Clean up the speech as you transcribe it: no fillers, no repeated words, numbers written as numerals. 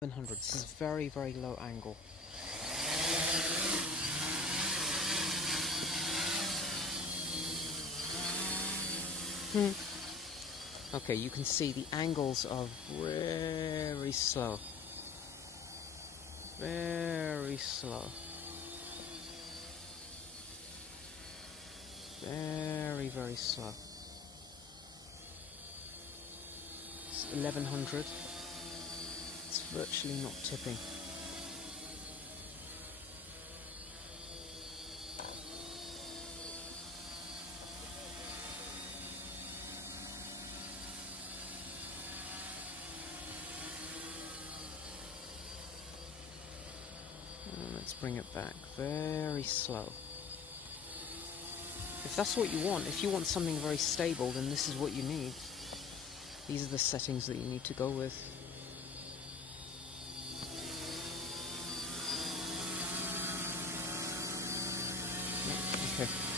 700. This is very, very low angle. Okay, you can see the angles are very slow. Very slow. Very, very slow. It's 1100. It's virtually not tipping. Let's bring it back. Very slow. If that's what you want, if you want something very stable, then this is what you need. These are the settings that you need to go with. Okay.